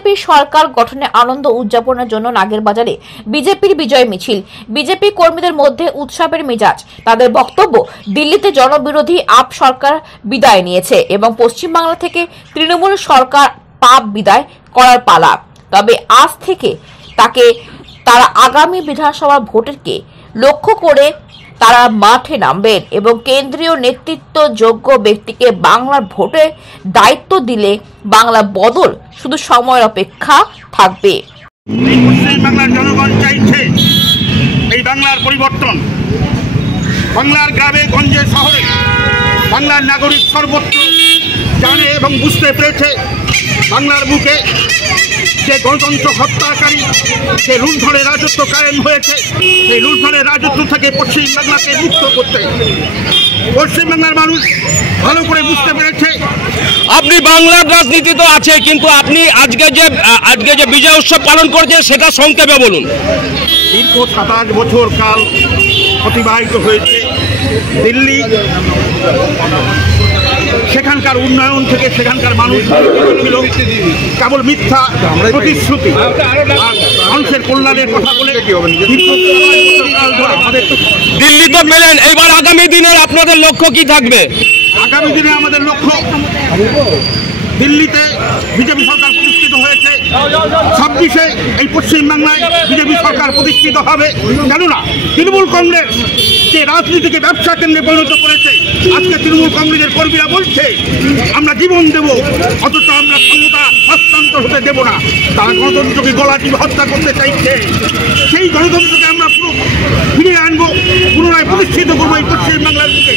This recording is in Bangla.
বিজেপি সরকার গঠনে আনন্দ উদযাপনের জন্য নাগেরবাজারে বিজেপির বিজয় মিছিল। বিজেপি কর্মীদের মধ্যে উৎসবের মেজাজ। তাদের বক্তব্য, দিল্লিতে জনবিরোধী আপ সরকার বিদায় নিয়েছে এবং পশ্চিমবাংলা থেকে তৃণমূল সরকার পাপ বিদায় করার পালা। তবে আজ থেকে তারা আগামী বিধানসভা ভোটকে লক্ষ্য করে তারা মাঠে নামবেন এবং কেন্দ্রীয় নেতৃত্ব যোগ্য ব্যক্তিকে বাংলার ভোটে দায়িত্ব দিলে বাংলা বদল শুধু সময়ের অপেক্ষা থাকবে। বাংলার জনগণ চাইছে এই বাংলার পরিবর্তন। বাংলার গ্রামে গঞ্জে শহরে বাংলার নাগরিক সর্বত্র জানে এবং বুঝতে পেরেছে বাংলার বুকে যে গণতন্ত্র হত্যাকারী যে লুণ্ঠনের রাজত্ব কায়েম হয়েছে, সেই লুণ্ঠনের রাজত্ব থেকে পশ্চিমবাংলাকে মুক্ত করতে পশ্চিমবাংলার মানুষ ভালো করে বুঝতে পেরেছে। আপনি বাংলার রাজনীতি তো আছে, কিন্তু আপনি আজকে যে বিজয় উৎসব পালন করছেন সেটা সংক্ষেপে বলুন। দীর্ঘ 27 বছর কাল অতিবাহিত হয়েছে। দিল্লি সেখানকার উন্নয়ন থেকে সেখানকার মানুষ ছিল কেবল মিথ্যা প্রতিশ্রুতি, মানুষের কল্যাণের কথা বলে দিল্লি তো পেলেন, এবার আগামী দিনের আপনাদের লক্ষ্য কি থাকবে? আগামী দিনে আমাদের লক্ষ্য, দিল্লিতে বিজেপি সরকার প্রতিষ্ঠিত হয়েছে, 26-এ এই পশ্চিমবাংলায় বিজেপি সরকার প্রতিষ্ঠিত হবে। কেননা তৃণমূল কংগ্রেস যে রাজনীতিকে ব্যবসা কেন্দ্রে পরিণত করেছে, আজকে তৃণমূল কংগ্রেসের কর্মীরা বলছে আমরা জীবন দেব, অথচ আমরা ক্ষমতা হস্তান্তর হতে দেব না। তারা গণতন্ত্রকে গলা টিপে হত্যা করতে চাইছে। সেই গণতন্ত্রকে আমরা পুরো ফিরিয়ে আনবো, পুনরায় প্রতিষ্ঠিত করবো এই পশ্চিমবাংলার বুকে।